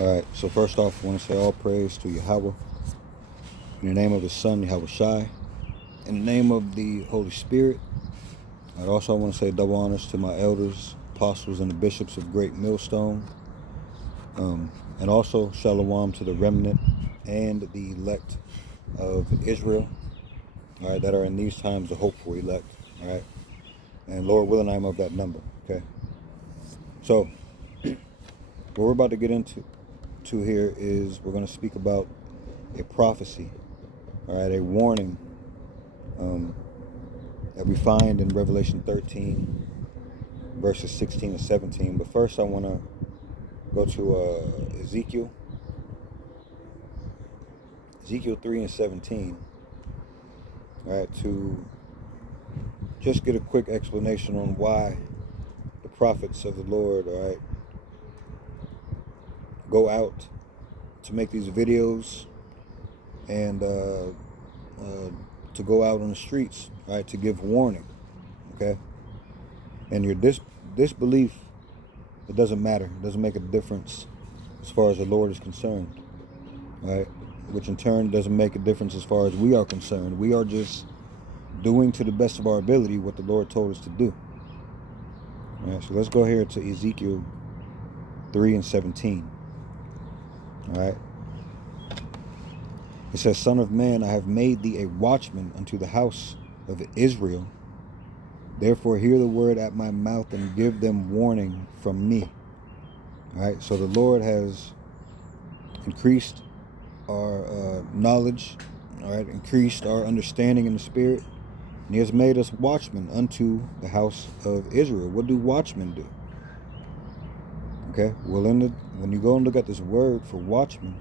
Alright, so first off, I want to say all praise to Yahweh. In the name of His Son, Yahweh Shai. In the name of the Holy Spirit. I also want to say double honors to my elders, apostles, and the bishops of Great Millstone. And also shalom to the remnant and the elect of Israel. Alright, that are in these times the hopeful elect. Alright. And Lord willing, I'm of that number. Okay. So, what we're about to get into here is we're going to speak about a prophecy. Alright, a warning that we find in Revelation 13, verses 16 and 17. But first I want to go to Ezekiel 3 and 17, all right, to just get a quick explanation on why the prophets of the Lord, all right, go out to make these videos and to go out on the streets, right, to give warning, okay? And your disbelief, it doesn't matter. It doesn't make a difference as far as the Lord is concerned, right? Which in turn doesn't make a difference as far as we are concerned. We are just doing to the best of our ability what the Lord told us to do. All right, so let's go here to Ezekiel 3 and 17. All right. It says, Son of man, I have made thee a watchman unto the house of Israel. Therefore hear the word at my mouth and give them warning from me. All right, so the Lord has increased our knowledge, all right, increased our understanding in the spirit, and He has made us watchmen unto the house of Israel. What do watchmen do? Okay, well, when you go and look at this word for watchman,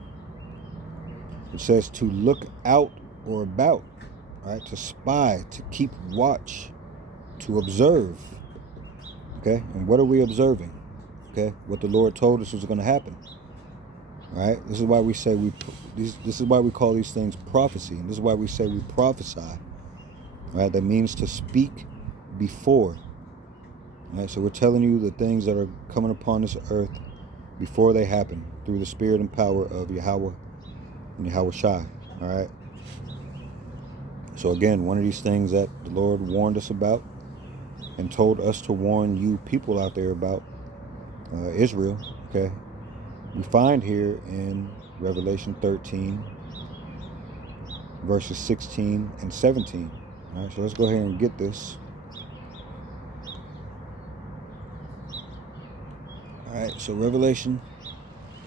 it says to look out or about, right? To spy, to keep watch, to observe. Okay, and what are we observing? Okay, what the Lord told us was going to happen. All right, this is why we say this is why we call these things prophecy, and this is why we say we prophesy. Right, that means to speak before. Right, so we're telling you the things that are coming upon this earth before they happen through the spirit and power of Yahweh and Yahweh Shai. All right. So again, one of these things that the Lord warned us about and told us to warn you people out there about, Israel. Okay. We find here in Revelation 13, verses 16 and 17. All right, so let's go ahead and get this. All right, so Revelation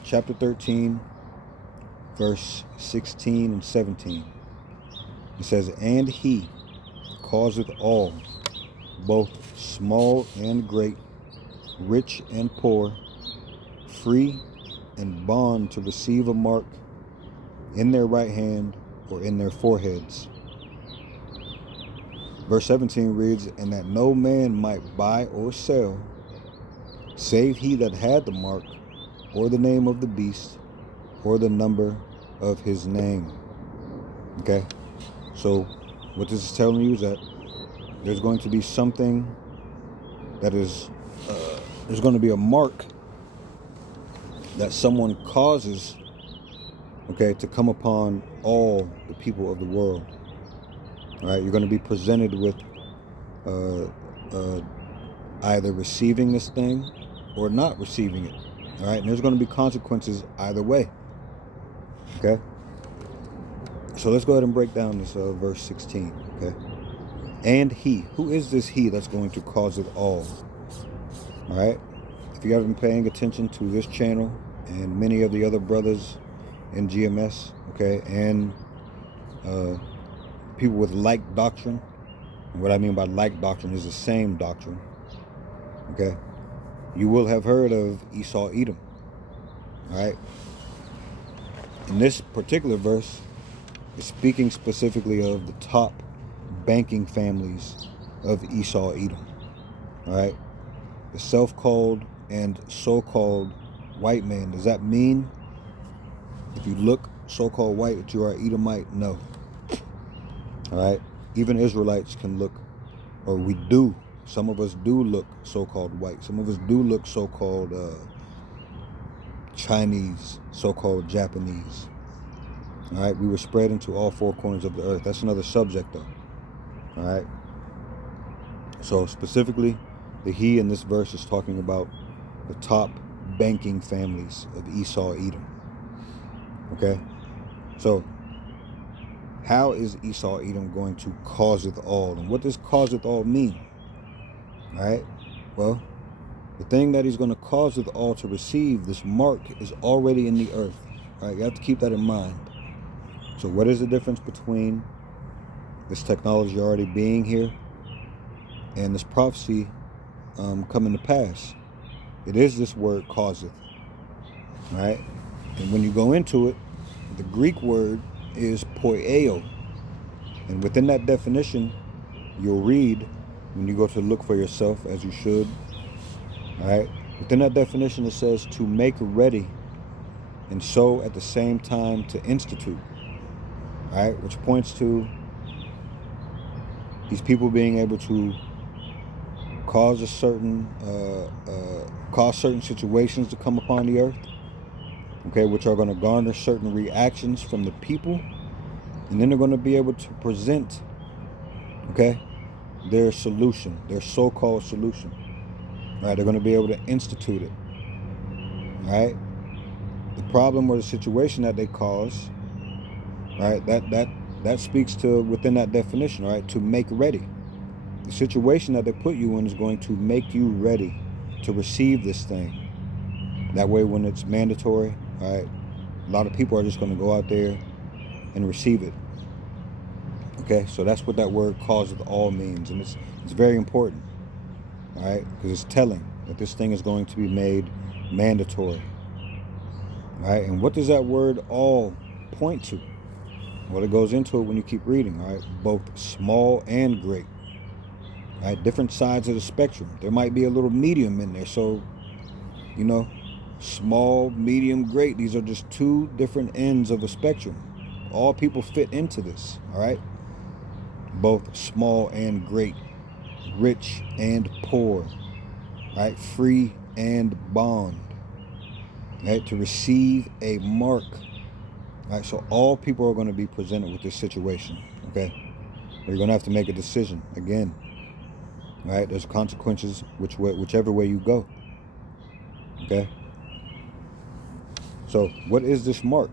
chapter 13, verse 16 and 17. It says, And He causeth all, both small and great, rich and poor, free and bond, to receive a mark in their right hand or in their foreheads. Verse 17 reads, And that no man might buy or sell, save he that had the mark, or the name of the beast, or the number of his name. Okay? So, what this is telling you is that there's going to be something that is, there's going to be a mark that someone causes, okay, to come upon all the people of the world. All right? You're going to be presented with either receiving this thing or not receiving it. All right, and there's going to be consequences either way. Okay, so let's go ahead and break down this verse 16. Okay, and He, who is this He that's going to cause it all? All right, if you haven't been paying attention to this channel and many of the other brothers in GMS, okay, and people with like doctrine, and what I mean by like doctrine is the same doctrine. Okay, you will have heard of Esau Edom. All right. In this particular verse, it's speaking specifically of the top banking families of Esau Edom. All right. The self-called and so-called white man. Does that mean if you look so-called white that you are Edomite? No. All right. Even Israelites can look, or we do. Some of us do look so-called white. Some of us do look so-called Chinese, so-called Japanese. All right, we were spread into all four corners of the earth. That's another subject, though. All right. So specifically, the he in this verse is talking about the top banking families of Esau, Edom. Okay. So how is Esau, Edom going to causeth all? And what does causeth all mean? All right. Well, the thing that he's going to causeth all to receive, this mark, is already in the earth. All right. You have to keep that in mind. So what is the difference between this technology already being here and this prophecy coming to pass? It is this word causeth. All right. And when you go into it, the Greek word is poieo. And within that definition, you'll read when you go to look for yourself, as you should. All right. Within that definition, it says to make ready, and so at the same time to institute. All right. Which points to these people being able to cause certain situations to come upon the earth. Okay, which are going to garner certain reactions from the people, and then they're going to be able to present, okay, their solution, their so-called solution. All right, they're going to be able to institute it. All right, the problem or the situation that they cause, all right, that speaks to within that definition. All right, to make ready. The situation that they put you in is going to make you ready to receive this thing. That way, when it's mandatory, all right, a lot of people are just going to go out there and receive it. Okay, so that's what that word causeth all means, and it's very important. All right, because it's telling that this thing is going to be made mandatory. All right, and what does that word all point to? Well, it goes into it when you keep reading. All right, both small and great. All right, different sides of the spectrum. There might be a little medium in there, so you know. Small, medium, great. These are just two different ends of a spectrum. All people fit into this, all right? Both small and great, rich and poor, right? Free and bond, right? To receive a mark, right? So all people are going to be presented with this situation, okay? You're going to have to make a decision again, right? There's consequences whichever way you go, okay? So what is this mark?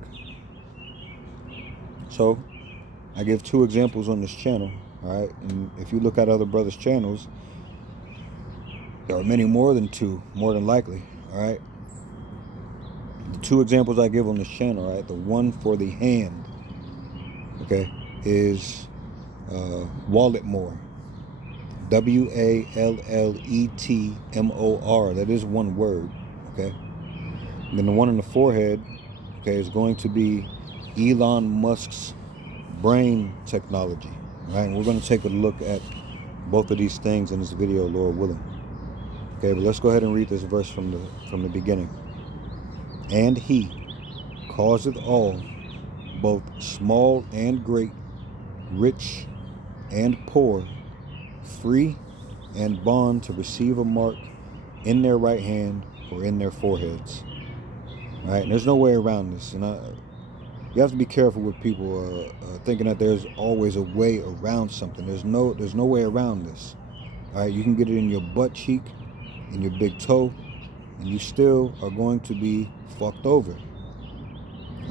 So I give two examples on this channel, all right? And if you look at other brothers' channels, there are many more than two, more than likely, all right? The two examples I give on this channel, all right? The one for the hand, okay, is Walletmore. Walletmor. That is one word, okay? And then the one on the forehead, okay, is going to be Elon Musk's brain technology. All right, and we're going to take a look at both of these things in this video, Lord willing. Okay, but let's go ahead and read this verse from the beginning. And he causeth all, both small and great, rich and poor, free and bond, to receive a mark in their right hand or in their foreheads. All right, and there's no way around this, and you have to be careful with people thinking that there's always a way around something. There's no way around this. All right, you can get it in your butt cheek, in your big toe, and you still are going to be fucked over.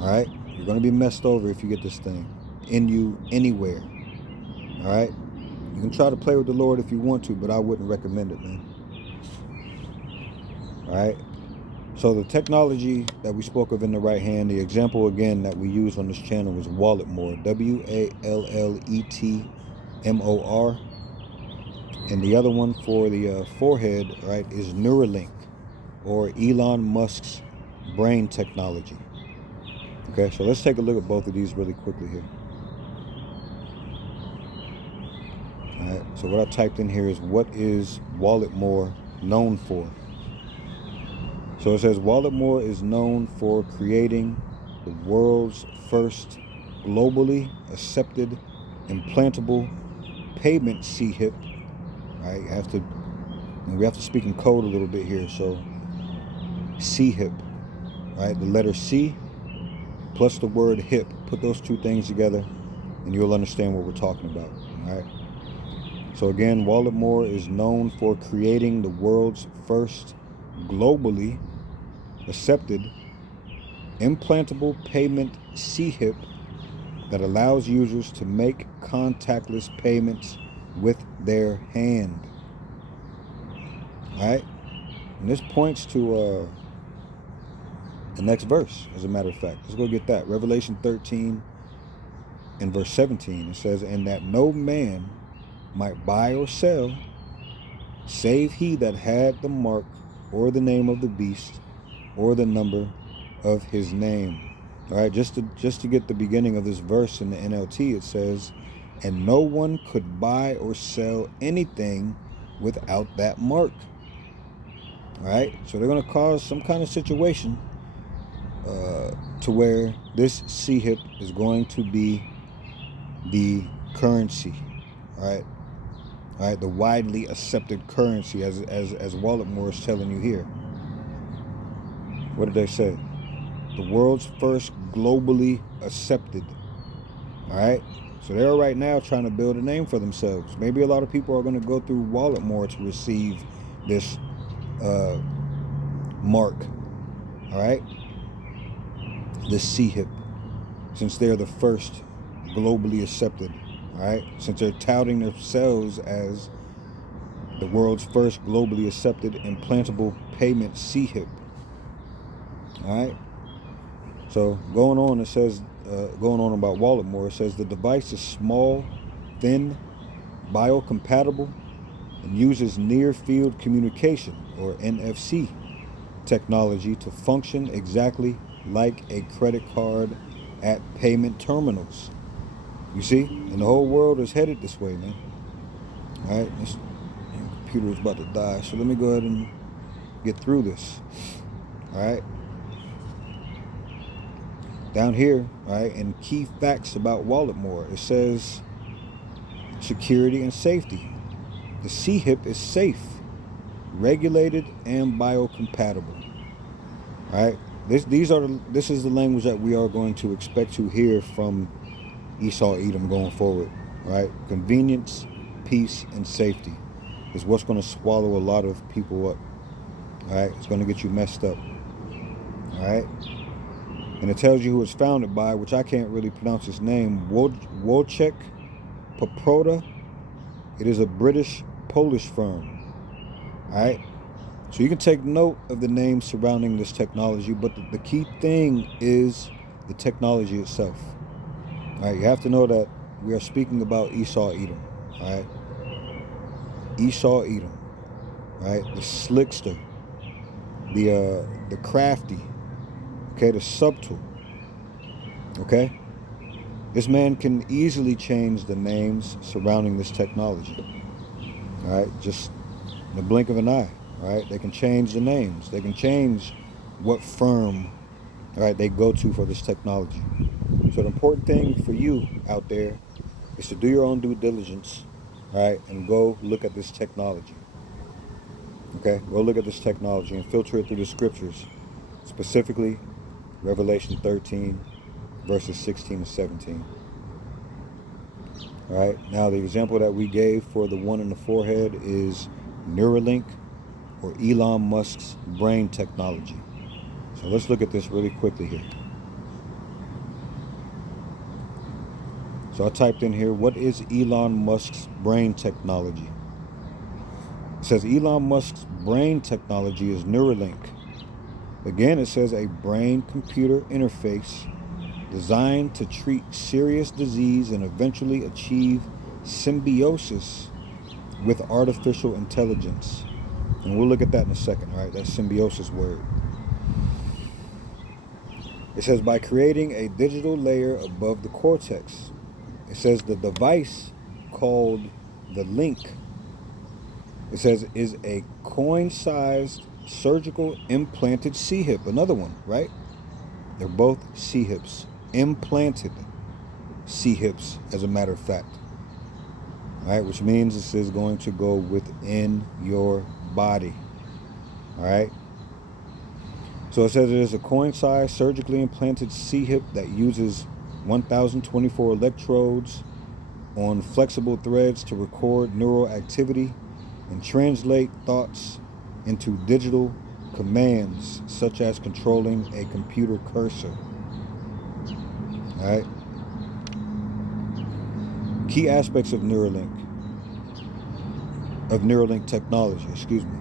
All right, you're going to be messed over if you get this thing in you anywhere. All right, you can try to play with the Lord if you want to, but I wouldn't recommend it, man. All right. So the technology that we spoke of in the right hand, the example again that we use on this channel was Walletmore, Walletmor, and the other one for the forehead, right, is Neuralink, or Elon Musk's brain technology. Okay, so let's take a look at both of these really quickly here. All right, so what I typed in here is, what is Walletmore known for? So it says Walletmore is known for creating the world's first globally accepted implantable payment CHIP. Right? We have to speak in code a little bit here. So CHIP, right? The letter C plus the word hip. Put those two things together and you'll understand what we're talking about, all right? So again, Wallet Moore is known for creating the world's first globally accepted implantable payment C-hip that allows users to make contactless payments with their hand. All right? And this points to the next verse, as a matter of fact. Let's go get that. Revelation 13 and verse 17. It says, "And that no man might buy or sell, save he that had the mark or the name of the beast or the number of his name." All right, just to get the beginning of this verse in the NLT, it says, "And no one could buy or sell anything without that mark." All right, so they're going to cause some kind of situation to where this C-hip is going to be the currency. All right, the widely accepted currency, as Wallet Moore is telling you here. What did they say? The world's first globally accepted. All right, so they're right now trying to build a name for themselves. Maybe a lot of people are going to go through Wallet Moore to receive this mark. All right, this C-hip, since they're the first globally accepted. All right, since they're touting themselves as the world's first globally accepted implantable payment C-hip. All right. So going on, it says, going on about Wallet Moore, it says the device is small, thin, biocompatible, and uses near field communication, or NFC, technology to function exactly like a credit card at payment terminals. You see, and the whole world is headed this way, man. All right, this computer is about to die, so let me go ahead and get through this. All right. Down here, all right, and key facts about Wallet Moore. It says security and safety. The C-hip is safe, regulated, and biocompatible. All right, this is the language that we are going to expect to hear from Esau Edom going forward. All right, convenience, peace, and safety is what's going to swallow a lot of people up. All right, it's going to get you messed up. All right. And it tells you who it's founded by, which I can't really pronounce his name, Wojciech Poprota. It is a British-Polish firm. All right? So you can take note of the names surrounding this technology, but the key thing is the technology itself. All right? You have to know that we are speaking about Esau Edom. All right? Esau Edom. All right? The slickster. The crafty. Okay, the subtle. Okay? This man can easily change the names surrounding this technology. All right? Just in the blink of an eye. All right? They can change the names. They can change what firm, all right, they go to for this technology. So the important thing for you out there is to do your own due diligence, all right, and go look at this technology. Okay? Go look at this technology and filter it through the scriptures, specifically Revelation 13, verses 16 and 17. All right. Now, the example that we gave for the one in the forehead is Neuralink, or Elon Musk's brain technology. So let's look at this really quickly here. So I typed in here, what is Elon Musk's brain technology? It says Elon Musk's brain technology is Neuralink. Again, it says a brain-computer interface designed to treat serious disease and eventually achieve symbiosis with artificial intelligence. And we'll look at that in a second, all right? That symbiosis word. It says by creating a digital layer above the cortex. It says the device called the Link, it says, is a coin-sized surgical implanted C-hip. Another one, right? They're both C-hips. Implanted C-hips, as a matter of fact. All right, which means this is going to go within your body. All right? So it says it is a coin-sized surgically implanted C-hip that uses 1,024 electrodes on flexible threads to record neural activity and translate thoughts into digital commands, such as controlling a computer cursor. All right. Key aspects of Neuralink technology. Excuse me.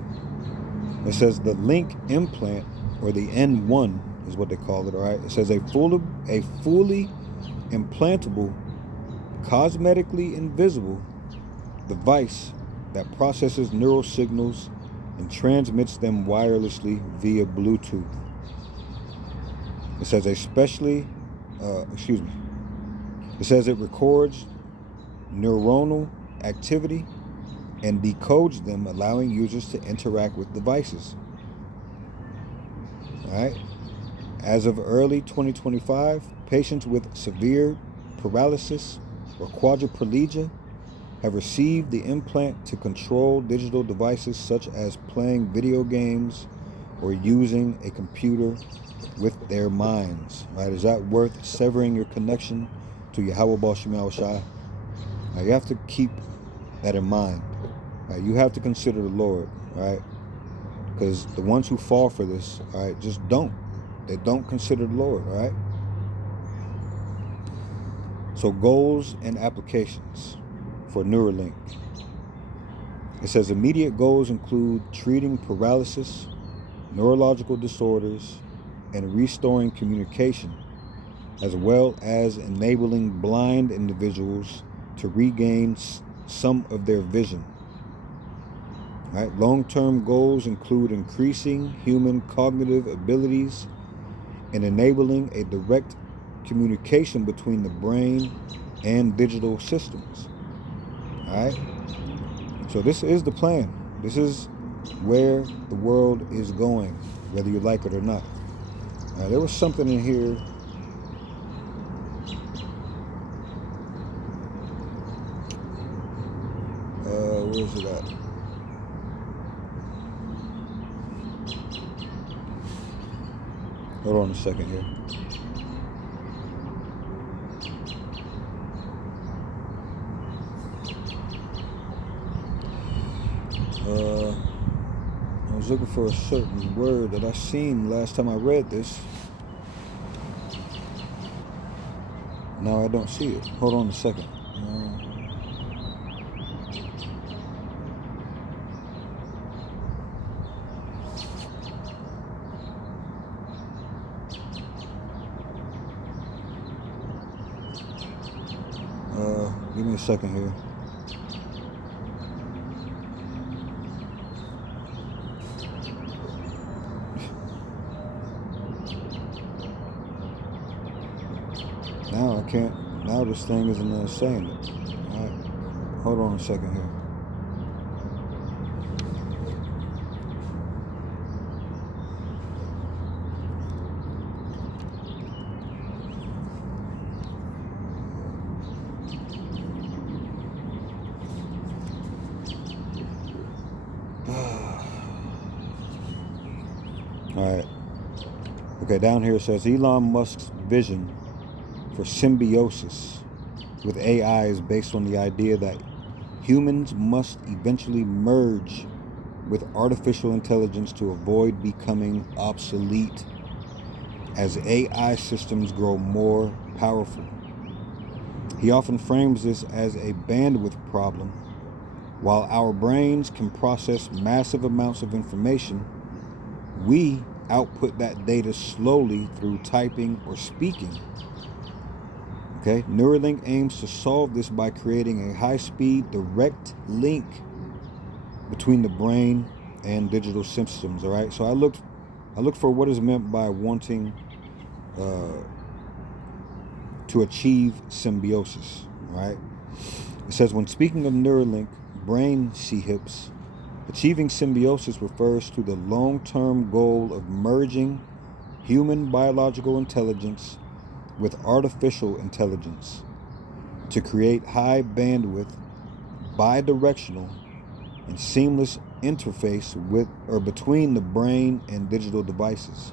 It says the Link implant, or the N1 is what they call it. All right. It says a fully implantable, cosmetically invisible device that processes neural signals and transmits them wirelessly via Bluetooth. It says it says it records neuronal activity and decodes them, allowing users to interact with devices. All right. As of early 2025, patients with severe paralysis or quadriplegia have received the implant to control digital devices such as playing video games or using a computer with their minds. Right? Is that worth severing your connection to Yahweh Bashim Yahushua? Now you have to keep that in mind. Right? You have to consider the Lord, right? Because the ones who fall for this, all right, just don't. They don't consider the Lord, right? So goals and applications for Neuralink. It says immediate goals include treating paralysis, neurological disorders, and restoring communication, as well as enabling blind individuals to regain some of their vision. Right? Long-term goals include increasing human cognitive abilities and enabling a direct communication between the brain and digital systems. All right? So this is the plan. This is where the world is going, whether you like it or not. There was something in here. Where is it at? Hold on a second here. I was looking for a certain word that I seen last time I read this. Now I don't see it. Hold on a second. Give me a second here. Now I can't. Now this thing isn't saying it. All right. Hold on a second here. All right. Okay, down here it says Elon Musk's vision for symbiosis with AI is based on the idea that humans must eventually merge with artificial intelligence to avoid becoming obsolete as AI systems grow more powerful. He often frames this as a bandwidth problem. While our brains can process massive amounts of information, we output that data slowly through typing or speaking. Okay, Neuralink aims to solve this by creating a high-speed direct link between the brain and digital systems. All right, so I looked for what is meant by wanting to achieve symbiosis. All right, it says when speaking of Neuralink brain C-hips, achieving symbiosis refers to the long-term goal of merging human biological intelligence with artificial intelligence to create high bandwidth, bidirectional, and seamless interface with or between the brain and digital devices.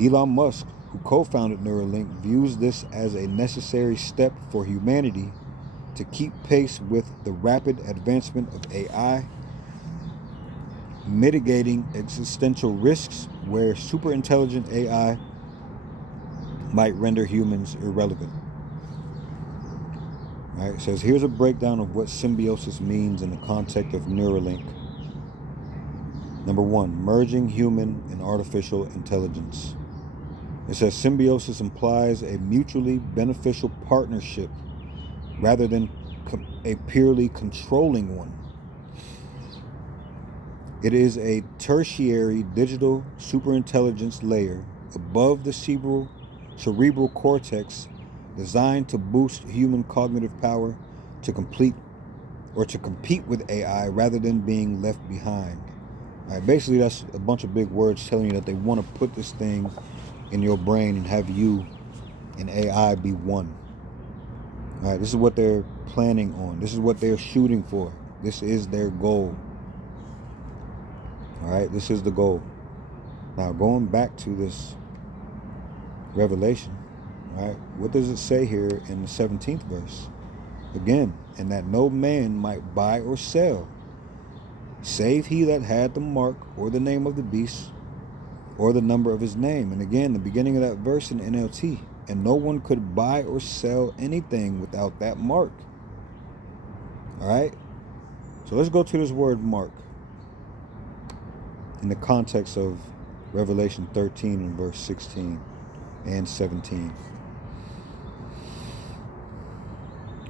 Elon Musk, who co-founded Neuralink, views this as a necessary step for humanity to keep pace with the rapid advancement of AI, mitigating existential risks where superintelligent AI might render humans irrelevant. All right, it says, here's a breakdown of what symbiosis means in the context of Neuralink. Number one, merging human and artificial intelligence. It says symbiosis implies a mutually beneficial partnership rather than a purely controlling one. It is a tertiary digital superintelligence layer above the cerebral cortex designed to boost human cognitive power to compete with AI rather than being left behind. All right, basically, that's a bunch of big words telling you that they want to put this thing in your brain and have you and AI be one. All right, this is what they're planning on. This is what they're shooting for. This is their goal. All right, this is the goal. Now, going back to this Revelation, all right, what does it say here in the 17th verse? Again, and that no man might buy or sell, save he that had the mark or the name of the beast or the number of his name. And again, the beginning of that verse in NLT, and no one could buy or sell anything without that mark. All right, so let's go to this word mark in the context of Revelation 13 and verse 16 and 17.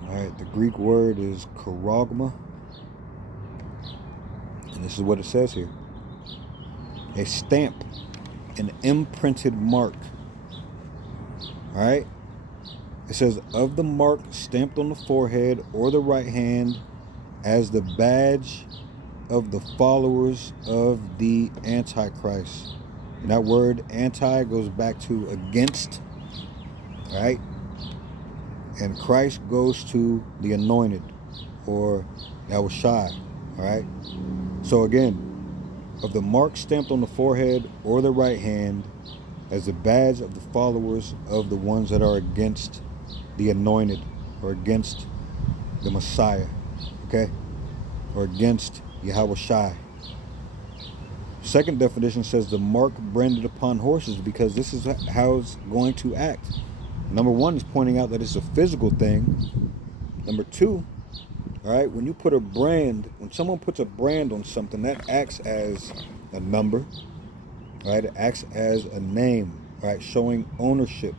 All right, the Greek word is charagma, and this is what it says here. A stamp, an imprinted mark. All right, it says, of the mark stamped on the forehead or the right hand as the badge of the followers of the Antichrist. And that word anti goes back to against, right? And Christ goes to the anointed, or Yahushai, all right? So again, of the mark stamped on the forehead or the right hand as the badge of the followers of the ones that are against the anointed, or against the Messiah, okay? Or against Yahushai. Second definition says the mark branded upon horses, because this is how it's going to act. Number one is pointing out that it's a physical thing. Number two, all right, when you put a brand, when someone puts a brand on something, that acts as a number, right? It acts as a name, right? Showing ownership.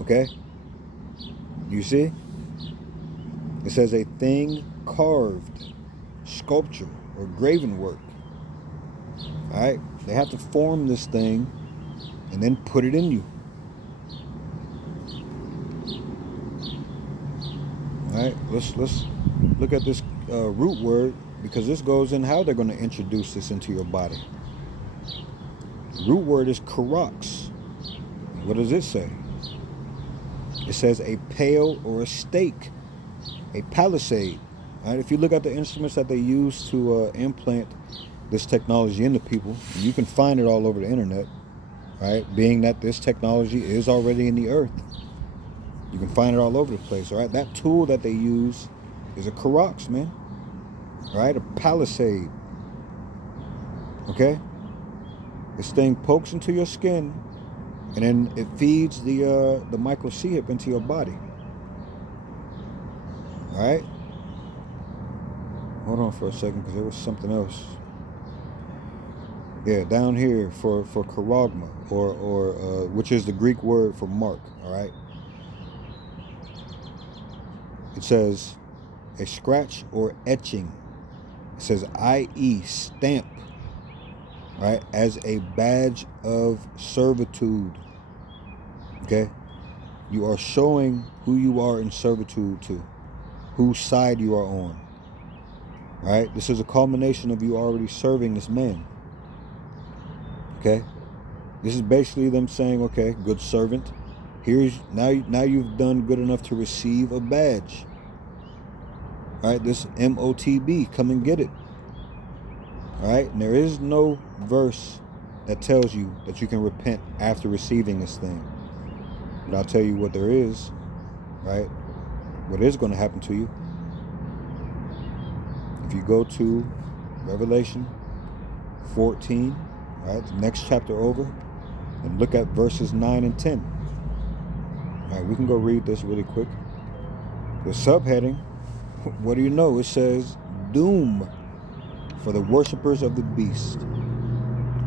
Okay? You see? It says a thing carved, sculpture, or graven work. All right? They have to form this thing and then put it in you. All right? Let's look at this root word, because this goes in how they're going to introduce this into your body. The root word is karox. What does it say? It says a pale or a stake, a palisade. All right? If you look at the instruments that they use to implant this technology into people, you can find it all over the internet, right? Being that this technology is already in the earth, you can find it all over the place. All right, that tool that they use is a karox, man. All right, a palisade. Okay, this thing pokes into your skin, and then it feeds the microchip into your body. All right, hold on for a second, because there was something else. Yeah, down here for charagma, or which is the Greek word for mark. All right, it says a scratch or etching. It says i.e. stamp, right, as a badge of servitude. Okay, you are showing who you are in servitude to, whose side you are on. All right, this is a culmination of you already serving this man. Okay, this is basically them saying, okay, good servant, here's now you've done good enough to receive a badge. All right, this MOTB, come and get it. All right, and there is no verse that tells you that you can repent after receiving this thing. But I'll tell you what there is, right? What is going to happen to you. If you go to Revelation 14, right, the next chapter over, and look at verses 9 and 10. All right, we can go read this really quick. The subheading, what do you know? It says, doom for the worshipers of the beast.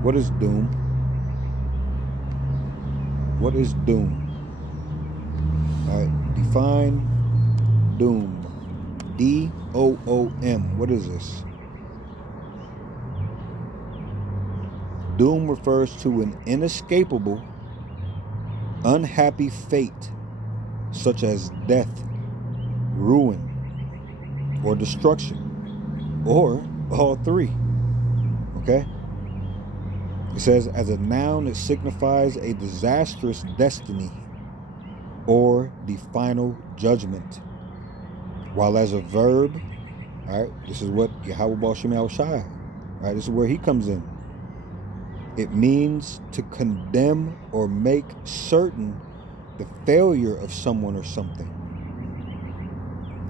What is doom? What is doom? All right, define doom. D-O-O-M. What is this? Doom refers to an inescapable, unhappy fate, such as death, ruin, or destruction, or all three. Okay? It says, as a noun, it signifies a disastrous destiny or the final judgment. While as a verb, all right, this is what Yahweh Baal Shem Yahweh Shai, right? This is where he comes in. It means to condemn or make certain the failure of someone or something.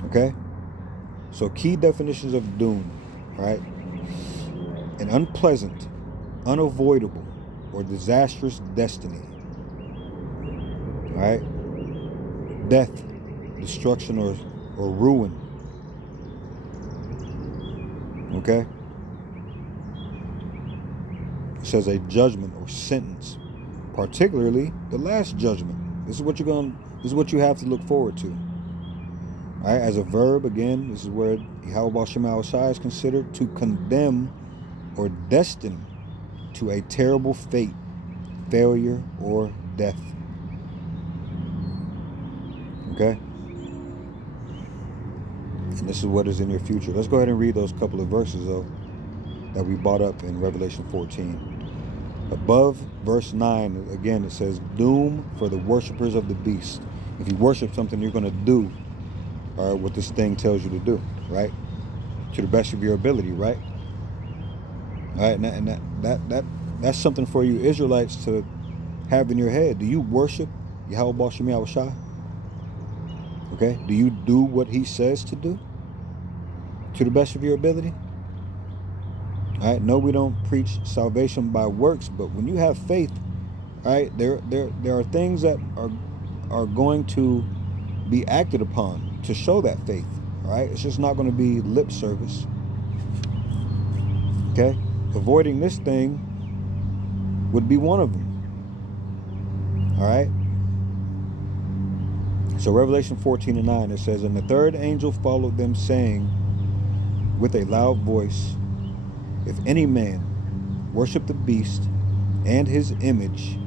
Okay? So key definitions of doom, right? An unpleasant, unavoidable, or disastrous destiny. All right? Death, destruction, or ruin. Okay? It says a judgment or sentence, particularly the last judgment. This is what you have to look forward to. All right, as a verb, again, this is where Yahweh Baal Shem Yahweh Shai is considered to condemn or destine to a terrible fate, failure, or death. Okay? And this is what is in your future. Let's go ahead and read those couple of verses, though, that we brought up in Revelation 14. Above verse 9, again, it says, doom for the worshipers of the beast. If you worship something, you're going to do what this thing tells you to do, right? To the best of your ability, right? All right, and that's something for you Israelites to have in your head. Do you worship Yahweh Baal Shem Yahweh Shai? Okay? Do you do what he says to do? To the best of your ability? All right, no, we don't preach salvation by works, but when you have faith, all right, there are things that are going to be acted upon to show that faith. All right, it's just not going to be lip service. Okay, avoiding this thing would be one of them. All right. So Revelation 14 and 9, it says, and the third angel followed them, saying with a loud voice, if any man worship the beast and his image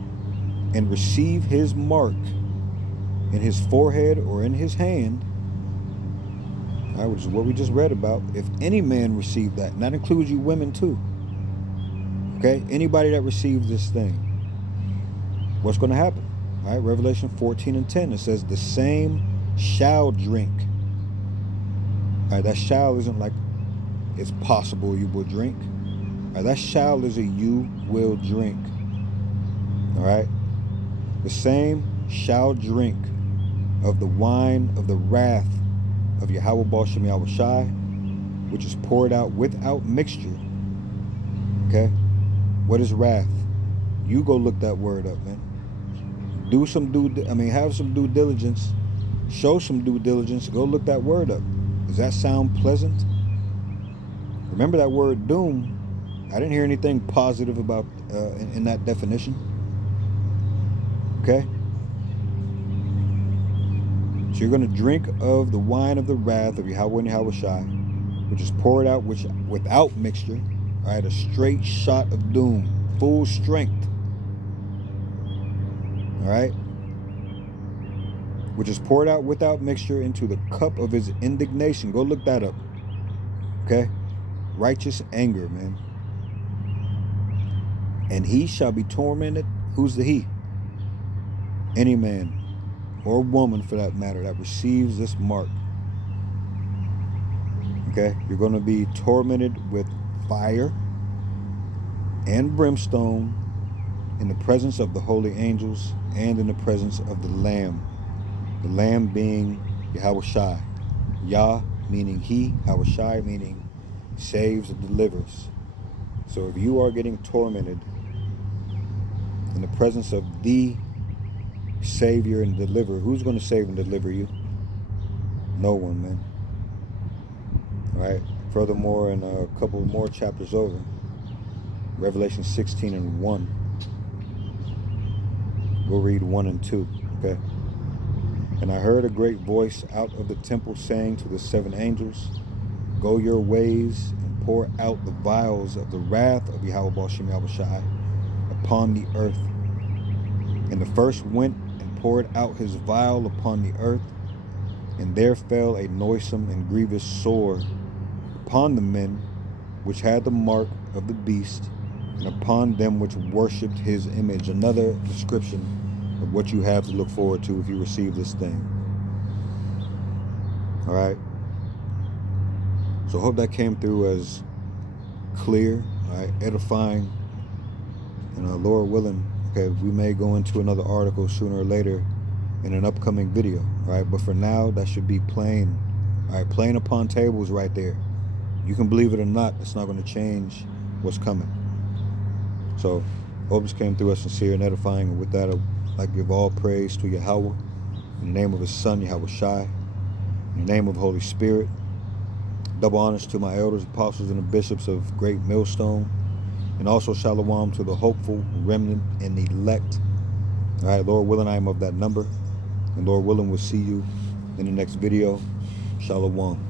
and receive his mark in his forehead or in his hand, all right, which is what we just read about, if any man receive that, and that includes you women too, okay, anybody that receives this thing, what's going to happen? All right, Revelation 14 and 10, it says, the same shall drink. All right, that shall isn't like it's possible you will drink. All right, that shall is a you will drink. All right, the same shall drink of the wine of the wrath of Yahweh Baal Shem Yahweh Shai, which is poured out without mixture. Okay, what is wrath? You go look that word up, man. Have some due diligence. Show some due diligence. Go look that word up. Does that sound pleasant? Remember that word doom. I didn't hear anything positive about in that definition. Okay? So you're going to drink of the wine of the wrath of Yahweh and Yahweh Shai, which is poured out without mixture. All right, a straight shot of doom, full strength. All right, which is poured out without mixture into the cup of his indignation. Go look that up. Okay, righteous anger, man. And he shall be tormented. Who's the he? Any man or woman, for that matter, that receives this mark. Okay, you're going to be tormented with fire and brimstone in the presence of the holy angels, and in the presence of the Lamb. The Lamb being Yahweh Shai. Yah meaning he, Yahweh Shai meaning saves and delivers. So if you are getting tormented in the presence of the Savior and Deliverer, who's going to save and deliver you? No one, man. All right. Furthermore, in a couple more chapters over, Revelation 16 and 1. We'll read 1 and 2. Okay. And I heard a great voice out of the temple saying to the 7 angels, go your ways and pour out the vials of the wrath of Yahweh Baal Shem Yahweh Shai upon the earth. And the first went and poured out his vial upon the earth, and there fell a noisome and grievous sore upon the men which had the mark of the beast, and upon them which worshipped his image. Another description of what you have to look forward to if you receive this thing. All right. So I hope that came through as clear, all right, edifying, and Lord willing, okay, we may go into another article sooner or later in an upcoming video, all right? But for now, that should be plain, all right, plain upon tables right there. You can believe it or not, it's not going to change what's coming. So hope this came through as sincere and edifying, and with that, I'd like to give all praise to Yahweh in the name of his son, Yahweh Shai, in the name of the Holy Spirit. Double honors to my elders, apostles, and the bishops of Great Millstone. And also shalom to the hopeful, remnant, and elect. All right, Lord willing, I am of that number. And Lord willing, we'll see you in the next video. Shalom.